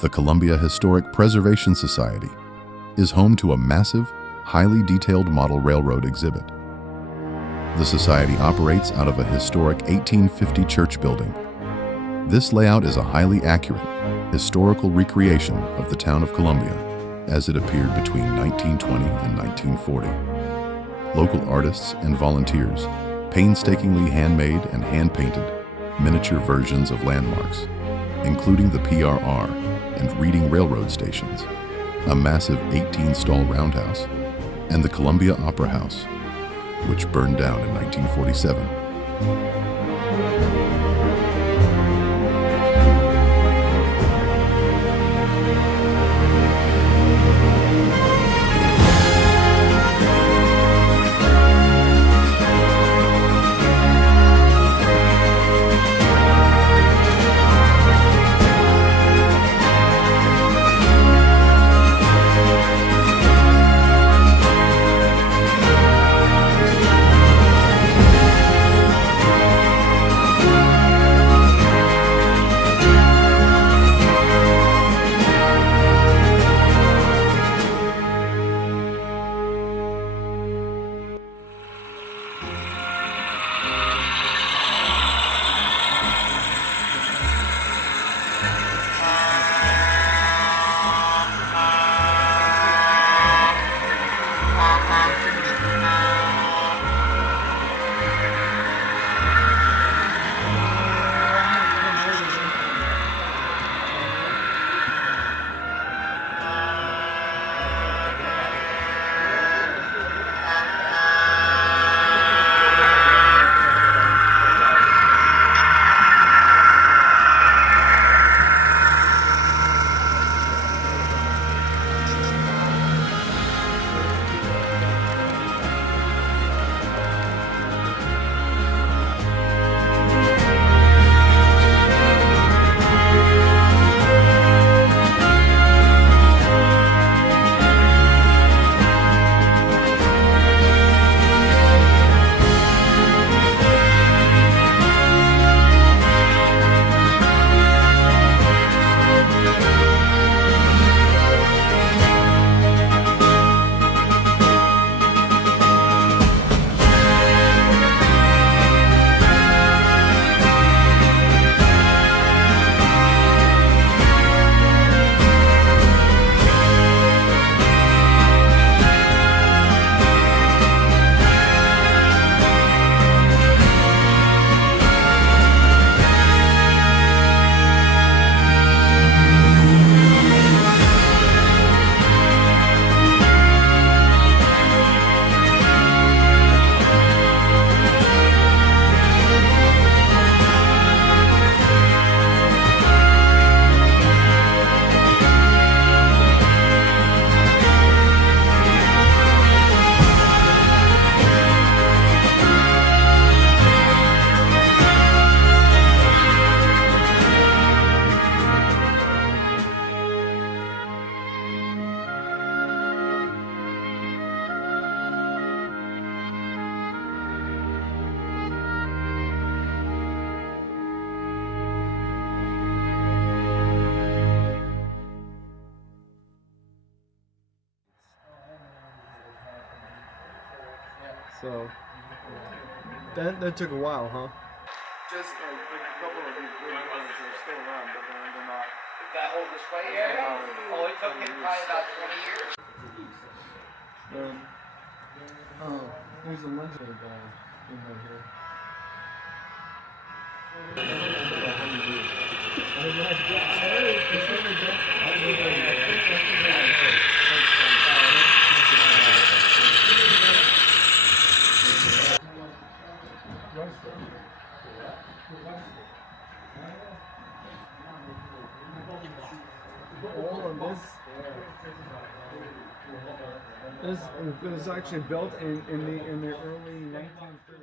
The Columbia Historic Preservation Society is home to a massive, highly detailed model railroad exhibit. The society operates out of a historic 1850 church building. This layout is a highly accurate, historical recreation of the town of Columbia as it appeared between 1920 and 1940. Local artists and volunteers painstakingly handmade and hand-painted miniature versions of landmarks, including the PRR and Reading Railroad stations, a massive 18-stall roundhouse, and the Columbia Opera House, which burned down in 1947. So that took a while, huh? Just like a couple of these big ones that are still around, but they're not. That whole display area? Oh, it took him probably about 20 years. Oh, there's a legendary ball in right here. All of this was actually built in the early 1930s.